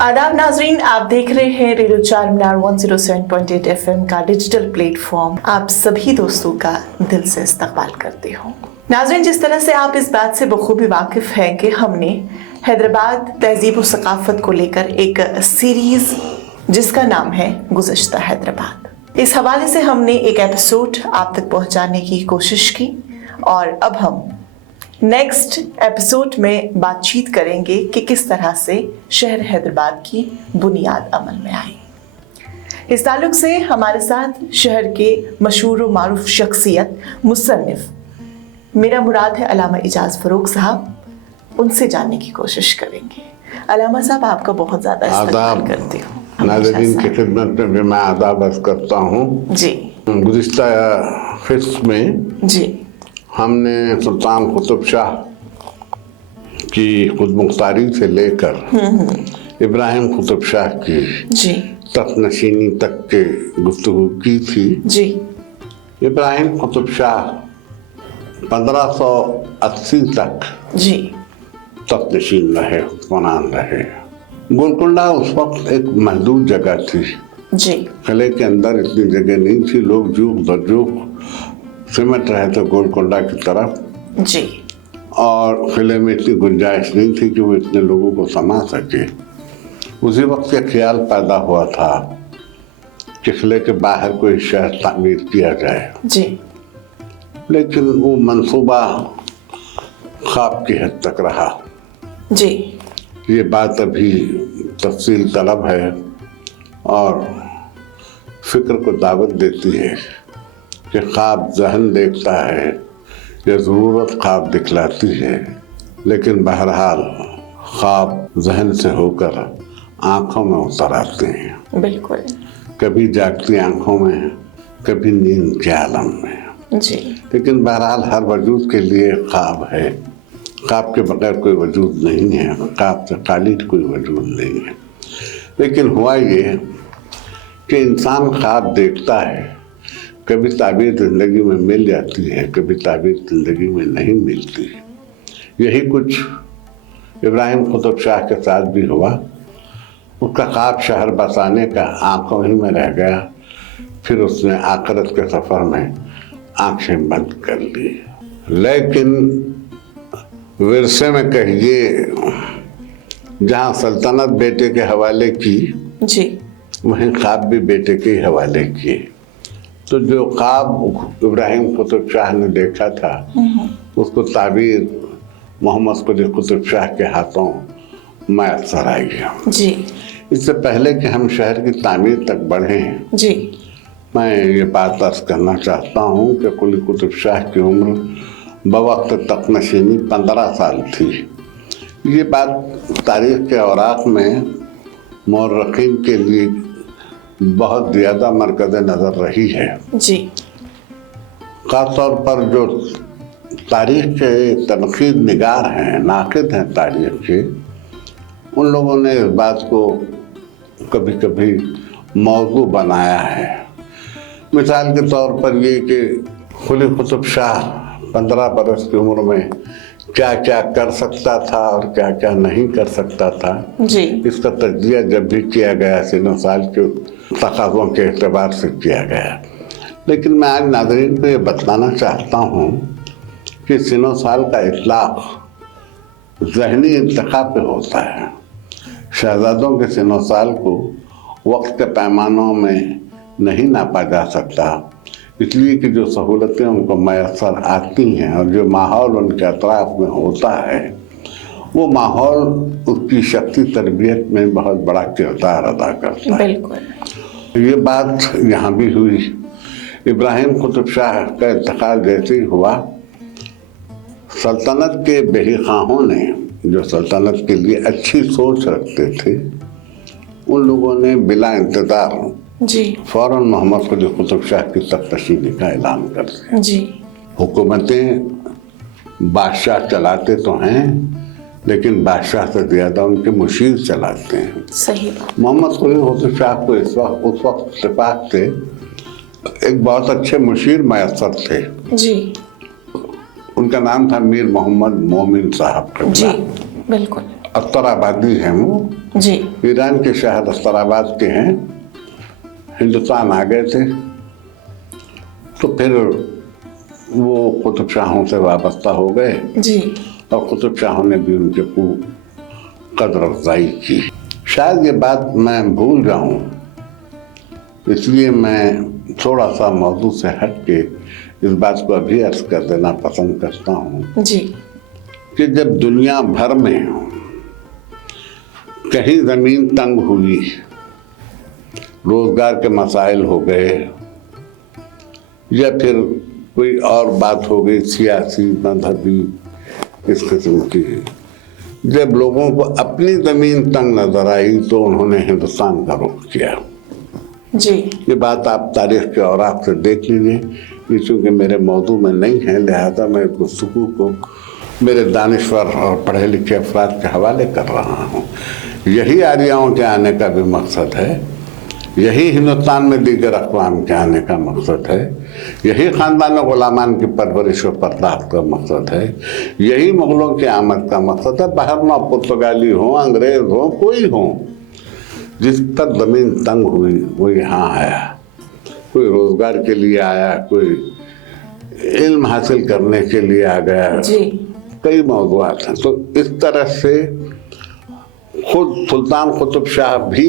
आदाब नाजरीन, आप देख रहे हैं रेडियो चार मीनार 107.8 FM का डिजिटल प्लेटफॉर्म। आप सभी दोस्तों का दिल से इस्तकबाल करते हो। नाजरीन, जिस तरह से आप इस बात से बखूबी वाकिफ़ हैं कि हमने हैदराबाद तहजीब व सकाफ़त को लेकर एक सीरीज़ जिसका नाम है गुज़श्ता हैदराबाद, इस हवाले से हमने एक एपिसोड आप तक पहुंचाने की कोशिश की और अब हम नेक्स्ट एपिसोड में बातचीत करेंगे कि किस तरह से शहर हैदराबाद की बुनियाद अमल में आई। इस ताल्लुक से हमारे साथ शहर के मशहूर व मारूफ शख्सियत मुसन्निफ, मेरा मुराद है अल्लामा इजाज़ फ़ारूक साहब, उनसे जानने की कोशिश करेंगे। अल्लामा साहब, आपका बहुत ज़्यादा इस्तकबाल करती हूँ। नाज़रीन की खिदमत में भी मैं आदाब अर्ज़ करता हूँ। जी। गुज़िश्ता क़िस्त में जी हमने सुल्तान कुतुब शाह की खुद मुख्तारी से लेकर इब्राहिम कुतुब शाह की जी तख्त नशीनी तक के गुफ्तगू की थी। जी। इब्राहिम कुतुब शाह 1580 तक जी तख्त नशीन रहे, हुक्मरान रहे। गोलकुंडा उस वक्त एक महदूद जगह थी। जी। किले के अंदर इतनी जगह नहीं थी, लोग जूक दरजूक सिमट रहे थे गोलकुंडा की तरफ जी। और किले में इतनी गुंजाइश नहीं थी कि वो इतने लोगों को समा सके। उसी वक्त ये ख्याल पैदा हुआ था कि किले के बाहर कोई शहर तामीर किया जाए, जी। लेकिन वो मंसूबा ख्वाब की हद तक रहा। जी। ये बात अभी तफसील तलब है और फिक्र को दावत देती है कि ख्वाब जहन देखता है या ज़रूरत ख्वाब दिखलाती है, लेकिन बहरहाल ख्वाब जहन से होकर आँखों में उतर आते हैं। बिल्कुल। कभी जागती आँखों में, कभी नींद के आलम में। जी। लेकिन बहरहाल हर वजूद के लिए ख्वाब है। ख्वाब के बगैर कोई वजूद नहीं है, ख्वाब से खाली कोई वजूद नहीं है। लेकिन हुआ ये कि इंसान ख्वाब देखता है, कभी ताबीर ज़िंदगी में मिल जाती है, कभी ताबीर ज़िंदगी में नहीं मिलती। यही कुछ इब्राहिम कुतुब शाह के साथ भी हुआ। उसका ख्वाब शहर बसाने का आंखों ही में रह गया, फिर उसने आखिरत के सफ़र में आंखें बंद कर ली। लेकिन विरसे में कहिए, जहाँ सल्तनत बेटे के हवाले की, जी, वहीं ख्वाब भी बेटे के हवाले किए। तो जो ख्वाब इब्राहिम कुतुब शाह ने देखा था उसको ताबीर मोहम्मद कुतुब शाह के हाथों मैसर आई है। जी। इससे पहले कि हम शहर की तामीर तक बढ़ें, जी, मैं ये बात अर्ज करना चाहता हूँ कि कुली कुतुब शाह की उम्र बवक्त तख्त नशीनी 15 साल थी। ये बात तारीख के औराक में मौरखीन के लिए बहुत ज़्यादा मरकज़ नज़र रही है। जी। ख़ास तौर पर जो तारीख़ के तनक़ीद निगार हैं, नाक़िद हैं तारीख़ के, उन लोगों ने इस बात को कभी कभी मौजू बनाया है। मिसाल के तौर पर ये कि कुली कुतुब शाह 15 बरस की उम्र में क्या क्या कर सकता था और क्या क्या नहीं कर सकता था, जी, इसका तज्जिया जब भी किया गया सिनो साल के तकाज़ों के एतबार से किया गया। लेकिन मैं आज नाज़रीन को ये बतलाना चाहता हूँ कि सिनो साल का इतलाक़ ज़हनी इंतख़ाब पे होता है। शहज़ादों के सिनो साल को वक्त के पैमानों में नहीं नापा जा सकता, इसलिए कि जो सहूलतें उनको मैसर आती हैं और जो माहौल उनके अतराफ में होता है, वो माहौल उसकी शख्सी तरबियत में बहुत बड़ा किरदार अदा करता है। बिल्कुल। ये बात यहाँ भी हुई। इब्राहिम कुतुब शाह का इंतकाल जैसे ही हुआ, सल्तनत के बेहिखाहों ने, जो सल्तनत के लिए अच्छी सोच रखते थे, उन लोगों ने बिला इंतज़ार, जी, फौरन मोहम्मद कुतुब शाह की तख्त नशीनी का ऐलान कर दिया। जी। हुकूमतें बादशाह चलाते तो हैं, लेकिन बादशाह से ज़्यादा उनके मुशीर चलाते हैं। सही बात। मोहम्मद कुतुब शाह को उस वक्त इत्तेफाक से एक बहुत अच्छे मुशीर मैसर थे। जी। उनका नाम था मीर मोहम्मद मोमिन साहब। जी बिल्कुल। अख्तराबादी हैं वो, जी ईरान के शहर अख्तराबाद के हैं, हिंदुस्तान आ गए थे। तो फिर वो कुतुब शाहों से वाबस्ता हो गए जी और कुतुब शाहों ने भी उनके खूब कदर अफजाई की। शायद ये बात मैं भूल जाऊं, इसलिए मैं थोड़ा सा मौजू से हट के इस बात को अभी अर्ज कर देना पसंद करता हूँ जी कि जब दुनिया भर में कहीं जमीन तंग हुई, रोजगार के मसाइल हो गए या फिर कोई और बात हो गई सियासी मजहबी इस किस्म की, जब लोगों को अपनी जमीन तंग नजर आई तो उन्होंने हिंदुस्तान का रुख किया। जी ये बात आप तारीख के औराक से देख लीजिए, ये चूँकि मेरे मौजू में नहीं है, लिहाजा मैं गुफ्तगू को मेरे दानिश्वर और पढ़े लिखे अफराद के हवाले कर रहा हूँ। यही आर्यों के आने का भी मकसद है, यही हिंदुस्तान में दीगर अक़वाम के आने का मकसद है, यही ख़ानदान ग़ुलामान की परवरिश और पर्दात का मकसद है, यही मुग़लों की आमद का मकसद है। बाहर ना पुर्तगाली हो, अंग्रेज़ हो, कोई हो, जिस पर ज़मीन तंग हुई वो यहाँ आया। कोई रोज़गार के लिए आया, कोई इल्म हासिल करने के लिए आ गया, जी कई मौज़ूआत हैं। तो इस तरह से खुद सुल्तान कुतुब शाह भी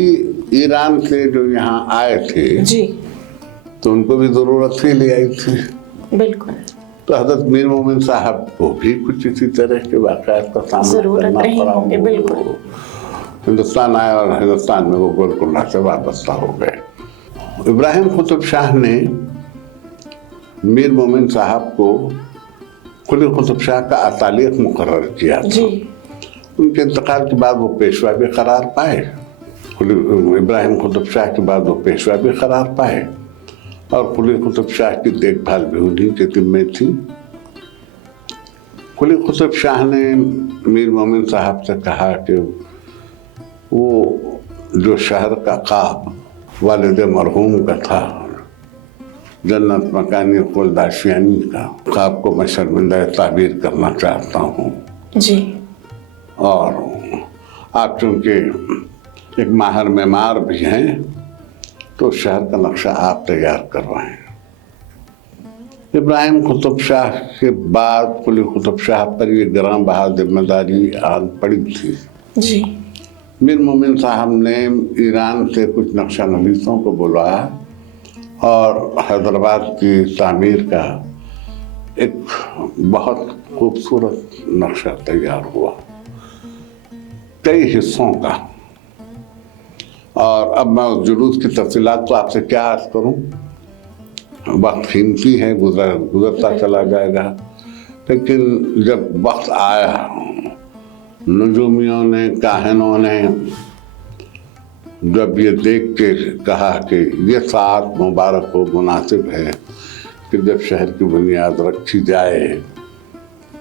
ईरान से जो यहाँ आए थे जी तो उनको भी ज़रूरत ही ले आई थी। बिल्कुल तो हज़रत मीर मोमिन साहब को भी कुछ इसी तरह के वाक़यात का सामना ज़रूरत करना रही पड़ा। होंगी, बिल्कुल। वो हिंदुस्तान आए और हिंदुस्तान में वो गोलकुंडा से वाबस्ता हो गए। इब्राहिम कुतुब शाह ने मीर मोमिन साहब को कुली कुतुब शाह का अतालिक मुकर्रर किया था। जी उनके इंतकाल के बाद वो पेशवा भी करार पाए। इब्राहिम कुतुब शाह के बाद वो पेशवा भी करार पाए और कुली कुतुब शाह की देखभाल भी उन्हीं के जिम्मे थी। कुली कुतुब शाह ने मीर मोमिन साहब से कहा कि वो जो शहर का क़ाब वालिद मरहूम का था, जन्नत मकानी कुलदाशियानी का क़ाब को मैं शर्मिंदा ताबीर करना चाहता हूँ जी और आप चूँकि एक माहिर मेमार भी हैं तो शहर का नक्शा आप तैयार करवाएं। इब्राहिम कुतुब शाह के बाद कुली कुतुब शाह पर ये ग्राम बहार जिम्मेदारी आन पड़ी थी। जी मीर मोमिन साहब ने ईरान से कुछ नक्शा नवीसों को बुलाया और हैदराबाद की तामीर का एक बहुत खूबसूरत नक्शा तैयार हुआ कई हिस्सों का। और अब मैं उस जुलूस की तफसीलात तो आपसे क्या अर्ज करूं, वक्त कीमती है, गुजरता चला जाएगा। लेकिन जब वक्त आया, नजूमियों ने, काहिनों ने जब ये देख के कहा कि ये साथ मुबारक हो, मुनासिब है कि जब शहर की बुनियाद रखी जाए,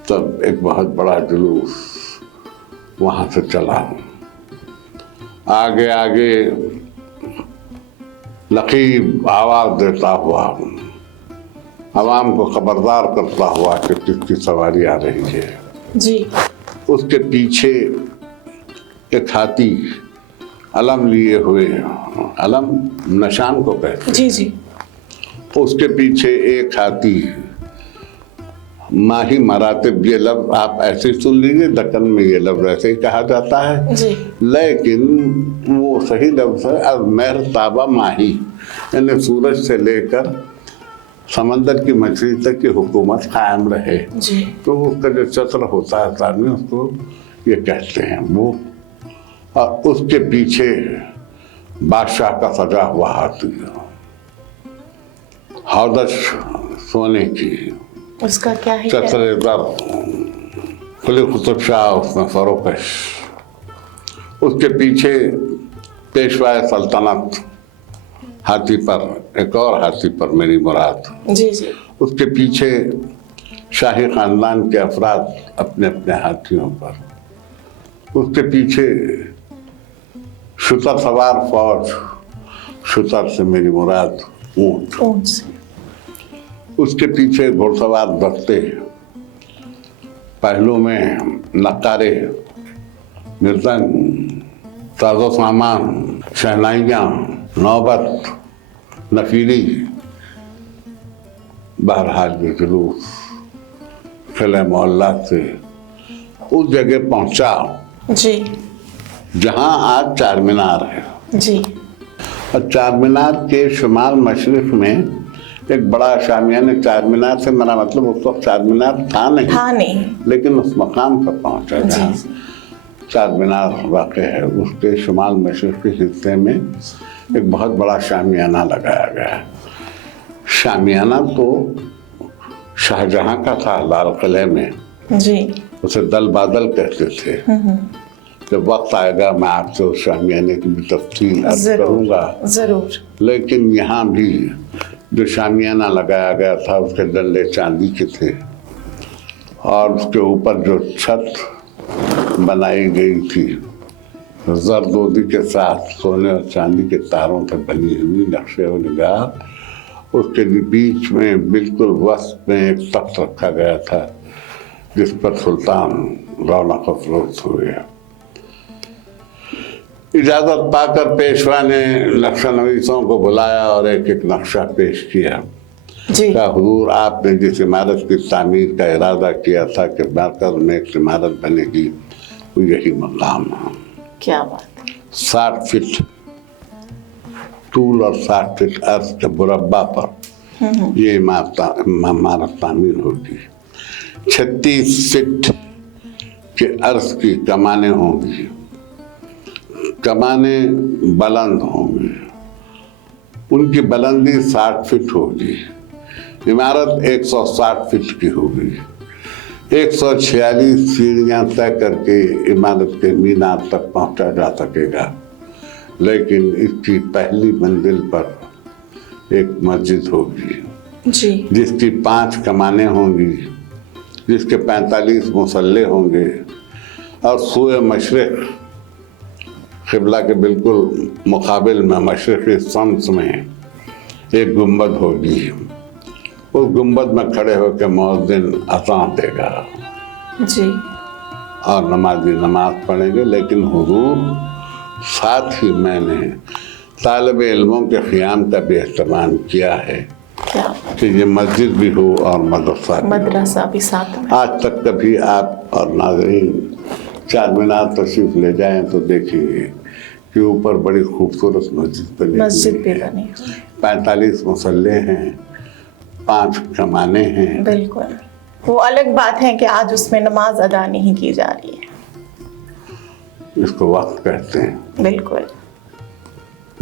तब एक बहुत बड़ा जुलूस वहाँ से चला। आगे आगे लकीब आवाज़ देता हुआ, आवाम को खबरदार करता हुआ कि किसकी सवारी आ रही है। जी उसके पीछे एक हाथी अलम लिए हुए, अलम निशान को कहते हैं, जी जी उसके पीछे एक हाथी माही मरातिब, ये लफ्ज़ आप ऐसे सुन लीजिए, दक्कन में ये लफ्ज़ ऐसे ही कहा जाता है जी लेकिन वो सही लफ्ज़ है अब महर ताबा माही, यानी सूरज से लेकर समंदर की मछली तक की हुकूमत कायम रहे। जी तो उसका जो चक्र होता है सामने, उसको ये कहते हैं वो। और उसके पीछे बादशाह का सजा हुआ हाथी, हौदश सोने की, उसका क्या है चतरे दर, कुली कुतुब शाह उसमें फरोकश, उसके पीछे पेशवा सल्तनत हाथी पर, एक और हाथी पर मेरी मुराद, जी जी उसके पीछे शाही ख़ानदान के अफराद अपने अपने हाथियों पर, उसके पीछे शुतर सवार फौज, शुतर से मेरी मुराद ऊँट, ऊँट से, उसके पीछे घुड़सवार दस्ते, पहलू में नक्कारे मृदंग, साजो सामान, शहनाइयाँ, नौबत, नफीरी, बहरहाल के जुलूस खिले मोहल्ला से उस जगह पहुंचा जी जहां आज चार मीनार है। जी और चार मीनार के शुमाल मशरिक में एक बड़ा शामियाना, चार मीनार से मेरा मतलब उस वक्त चार मीनार था नहीं, लेकिन उस मकाम पर पहुंचा जहाँ चार मीनार वाक़ है, उसके शुमाल मशरिकी हिस्से में एक बहुत बड़ा शामियाना लगाया गया है। शामियाना तो शाहजहां का था लाल किले में, जी उसे दल बादल कहते थे। जब वक्त आएगा मैं आपसे उस शामियाने की भी तफसील अर्ज करूंगा जरूर। लेकिन यहाँ भी जो शामियाना लगाया गया था उसके डंडे चांदी के थे और उसके ऊपर जो छत बनाई गई थी जरदोजी के साथ सोने और चांदी के तारों से बनी हुई नक्शे व निगार, उसके बीच में बिल्कुल वसत में एक तख्त रखा गया था जिस पर सुल्तान रौनक अफरोज हुए। इजाजत पाकर पेशवा ने नक्शा नवीसों को बुलाया और एक एक नक्शा पेश किया। कहा हुजूर आपने जिस इमारत की तामीर का इरादा किया था कि मरकज में एक इमारत बनेगी वो यही मकाम है। क्या बात है। 60 फीट तूल और 60 फीट अर्ज के मुरब्बा पर ये इमारत तामीर होगी। 36 फीट के अर्ज की कमाने होंगी, कमाने बुलंद होंगी, उनकी बुलंदी 60 फीट होगी। इमारत 160 फीट की होगी। 146 सीढ़ियां तय करके इमारत के मीनार तक पहुंचा जा सकेगा, लेकिन इसकी पहली मंजिल पर एक मस्जिद होगी जी, जिसकी 5 कमाने होंगी, जिसके 45 मुसल्ले होंगे और सूए मशरिक क़िबला के बिल्कुल मुकाबिल में मशरिक़ी शम्स में एक गुंबद होगी। उस गुंबद में खड़े होकर मुअज्जिन अज़ान देगा जी और नमाजी नमाज पढ़ेंगे। लेकिन हुजूर साथ ही मैंने तालिब इल्मों के क़ियाम का भी एहतमाम किया है कि ये मस्जिद भी हो और मदरसा भी साथ में। आज तक कभी आप और नाज़रीन चार मीनार तशरीफ ले जाएं तो देखेंगे कि ऊपर बड़ी खूबसूरत मस्जिद बनी 45 मुसल्ले हैं, 5 कमाने हैं। बिल्कुल, वो अलग बात है कि आज उसमें नमाज अदा नहीं की जा रही है। इसको वक्त कहते हैं। बिल्कुल,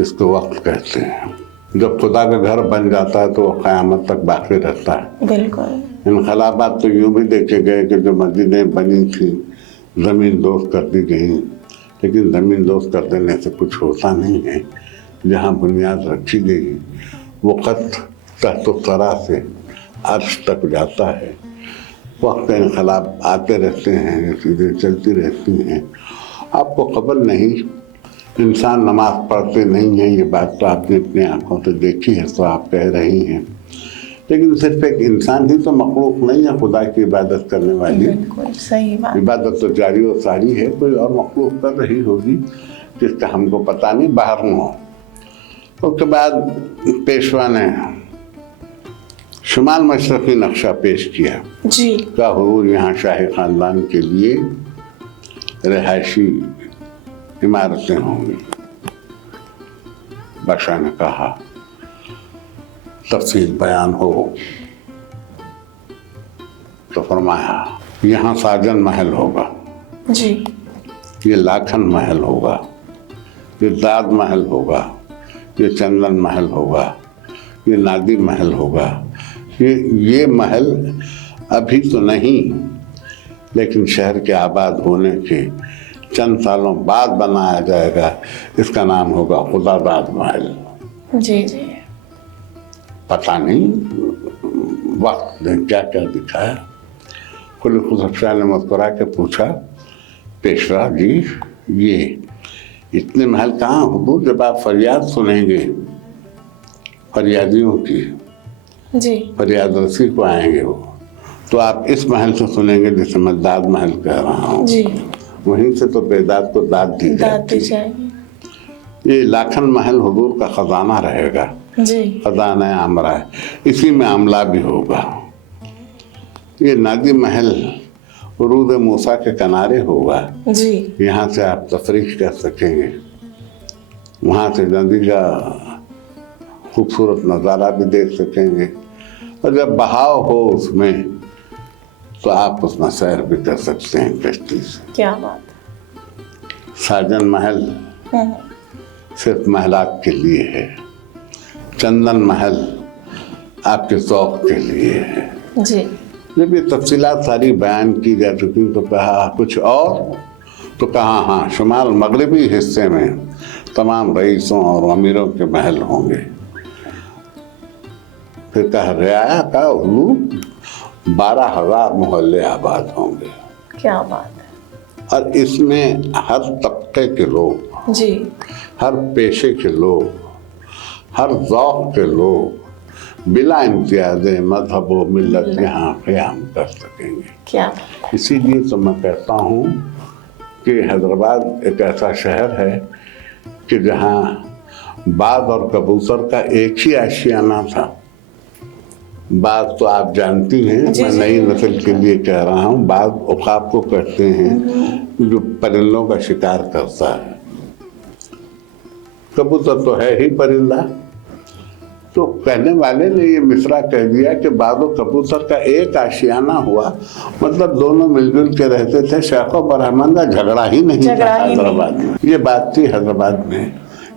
इसको वक्त कहते हैं। जब खुदा का घर बन जाता है तो वो क़यामत तक बाकी रहता है। बिल्कुल। इनकलाबात तो यूं भी देखे गए कि जो मस्जिदें बनी थी ज़मीन दोस्त कर दी गई, लेकिन ज़मीन दोस्त कर देने से कुछ होता नहीं है। जहाँ बुनियाद रखी गई वो ख़त तहत-ओ-सरा से अर्श तक जाता है। वक्त इनकलाब आते रहते हैं, चीज़ें चलती रहती हैं। आपको खबर नहीं, इंसान नमाज पढ़ते नहीं हैं, ये बात तो आपने अपनी आंखों से देखी है तो आप कह रही हैं, लेकिन सिर्फ एक इंसान ही तो मखलूक नहीं है खुदा की इबादत करने वाली। बिल्कुल सही बात। इबादत तो जारी और सारी है, कोई और मखलूक कर रही होगी जिसका हमको पता नहीं, बाहर हो। उसके बाद पेशवा ने शुमाल मशरक़ी नक्शा पेश किया जी। का हुजूर यहाँ शाही ख़ानदान के लिए रिहायशी इमारतें होंगी। बादशाह ने कहा तफसील बयान हो तो फरमाया यहाँ साजन महल होगा जी, ये लाखन महल होगा, ये दाद महल होगा, ये चंदन महल होगा, ये नादी महल होगा। ये महल अभी तो नहीं, लेकिन शहर के आबाद होने के चंद सालों बाद बनाया जाएगा। इसका नाम होगा खुदाबाद महल। जी जी। पता नहीं वक्त ने क्या क्या दिखाया। खुद खुशबशाह ने मुस्कुरा के पूछा, पेशवा जी ये इतने महल कहाँ हुजूर? जब आप फरियाद सुनेंगे फरियादियों की जी, फरियाद रसी को आएंगे वो, तो आप इस महल से सुनेंगे जिसे मैं दाद महल कह रहा हूँ। जी। वहीं से तो बेदात को दाद दी दाद दी जाती है। जाएगी। ये लाखन महल हुजूर का खजाना रहेगा, जी खजाना आमरा है, इसी में आमला भी होगा। ये नादी महल रूद मूसा के किनारे होगा, जी यहाँ से आप तफरीश कर सकेंगे, वहाँ से नदी का खूबसूरत नज़ारा भी देख सकेंगे, और जब बहाव हो उसमें तो आप उसमें सैर भी कर सकते हैं कश्ती से। क्या बात साजन महल है। सिर्फ महलात के लिए है, चंदन महल आपके शौक के लिए है। जी जब ये तफसीलात सारी बयान की जा चुकी तो कहा कुछ और, तो कहा हाँ शुमाल मगरबी हिस्से में तमाम रईसों और अमीरों के महल होंगे। फिर कहा रियाया का हुजूर 12,000 मोहल्ले आबाद होंगे, क्या बात है। और इसमें हर तबके के लोग, जी हर पेशे के लोग, हर ज़ौक़ के लोग बिला इम्तियाज़ मजहब व मिल्लत यहाँ क़याम कर सकेंगे। क्या इसीलिए तो मैं कहता हूँ कि हैदराबाद एक ऐसा शहर है कि जहाँ बाग और कबूतर का एक ही आशियाना था। बाग तो आप जानती हैं, मैं नई नस्ल के लिए कह रहा हूँ, बाग उकाब को कहते हैं जो परिंदों का शिकार करता है। कबूतर तो है ही परिंदा, तो कहने वाले ने ये मिसरा कह दिया कि बादो कबूतर का एक आशियाना हुआ, मतलब दोनों मिलजुल के रहते थे, शेखो बरहमन का झगड़ा ही नहीं था हैदराबाद में। ये बात थी हैदराबाद में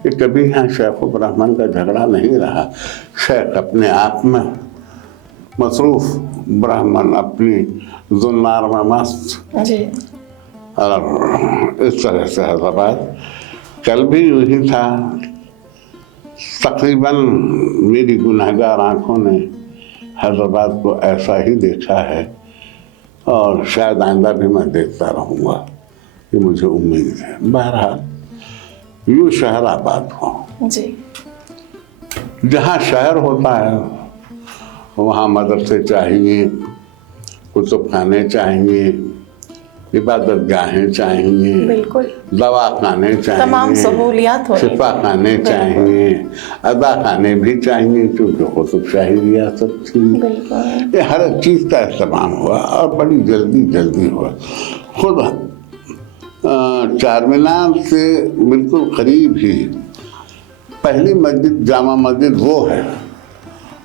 कि कभी यहाँ शेखो बरहमन का झगड़ा नहीं रहा। शेख अपने आप में मसरूफ, ब्राह्मण अपनी जुन्नार में मस्त। जी और इस तरह से हैदराबाद कल भी यूं ही था। तकरीबन मेरी गुनहगार आंखों ने हैदराबाद को ऐसा ही देखा है, और शायद आइंदा भी मैं देखता रहूँगा, ये मुझे उम्मीद है। बहरहाल यूँ शहर आबाद हो। जी जहाँ शहर होता है वहाँ मदरसे चाहिए, कुतुबखाने चाहिए, इबादत गाहें चाहिए, बिल्कुल दवाखाने चाहिए, तमाम सहूलियात होनी शिफा खाने चाहिए, अदा खाने भी चाहिए, क्योंकि कुतुबशाही रियासत थी। बिल्कुल ये हर एक चीज़ का इस्तेमाल हुआ और बड़ी जल्दी हुआ। खुद चार मीनार से बिल्कुल करीब ही पहली मस्जिद जामा मस्जिद वो है।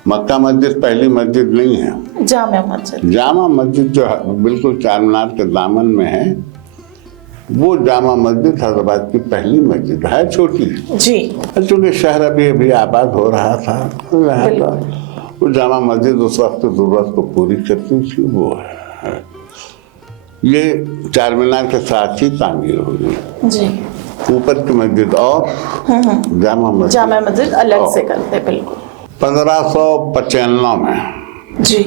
मक्का मस्जिद पहली मस्जिद नहीं है, जामा मस्जिद। जामा मस्जिद जो बिल्कुल चार मीनार के दामन में है, वो जामा मस्जिद हैदराबाद की पहली मस्जिद है, छोटी। जी चूँकि शहर अभी आबाद हो रहा था, वो जामा मस्जिद उस वक्त ज़रूरत को पूरी करती थी, वो है। ये चार मीनार के साथ ही तामीर हुई। जी ऊपर की मस्जिद और जामा मस्जिद अलग से करते। बिल्कुल 1595 में जी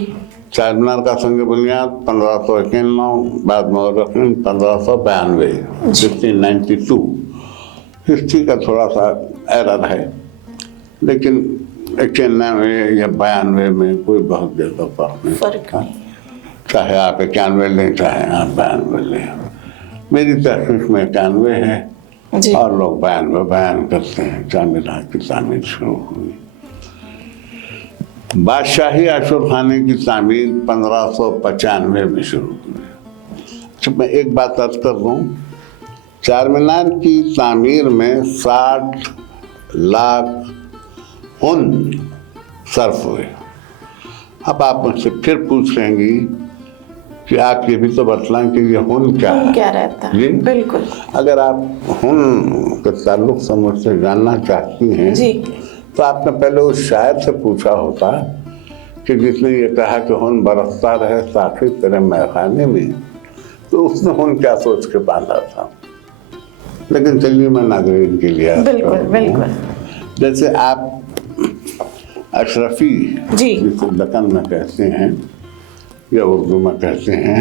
चार मीनार का संग बुनियाद 1591, बाद में 1592, 1592। हिस्ट्री का थोड़ा सा एरर है, लेकिन 91 या 92 में कोई बहुत ज़्यादा फर्क नहीं। चाहे आप 91 लें, चाहे आप 92 लें। मेरी तहकीक में 91 है जी। और लोग 92 बयान करते हैं। चार मीनार की तामीर शुरू हुई। बादशाही आशुर खाने की तामीर 1595 में शुरू हुई। अच्छा, मैं एक बात अर्ज कर दूँ, चार मीनार की तामीर में 60 लाख ऊन सर्फ हुए। अब आप मुझसे फिर पूछ लेंगी कि आप ये भी तो बतलाएं कि ये हुन क्या रहता है। बिल्कुल, अगर आप हुन के ताल्लुक से मुझसे जानना चाहती हैं जी, तो आपने पहले उस शायर से पूछा होता कि जिसने ये कहा कि हुन बरसता रहे साखी तेरे मैखाने में, तो उसने हुन क्या सोच के बांधा था। लेकिन चलिए मैं नागरिक के लिए बिल्कुल जैसे आप अशरफी जी, जिसे लकन में कहते हैं या उर्दू में कहते हैं,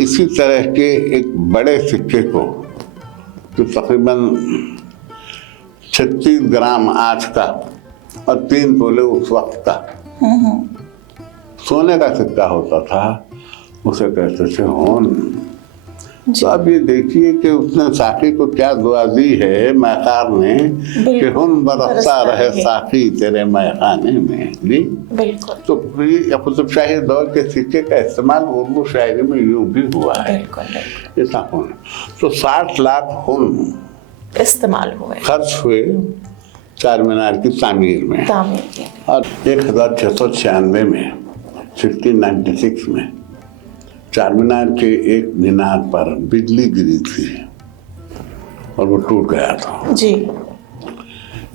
इसी तरह के एक बड़े सिक्के को जो तकरीबन 36 ग्राम आज का और 3 तोले उस वक्त का सोने का सिक्का होता था, उसे कहते थे हुन। तो अब ये देखिए कि उसने साकी को क्या दुआ दी है मैकार ने कि हुन बरसता रहे साकी तेरे मैखाने में जी। बिल्कुल तो ये कुतुब शाही दौर के सिक्के का इस्तेमाल उर्दू शायरी में यूं भी हुआ है। बिल्कुल ऐसा हुन तो 60 लाख हुन इस्तेमाल हुए, खर्च हुए चार मीनार की तामीर में। और 1696 में 1696 में चार मीनार के एक मीनार पर बिजली गिरी थी और वो टूट गया था जी।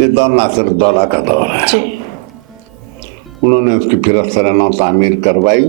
ये दौर नासिरुद्दौला का दौर है। जी। उन्होंने उसकी फिर अफसराना तामीर करवाई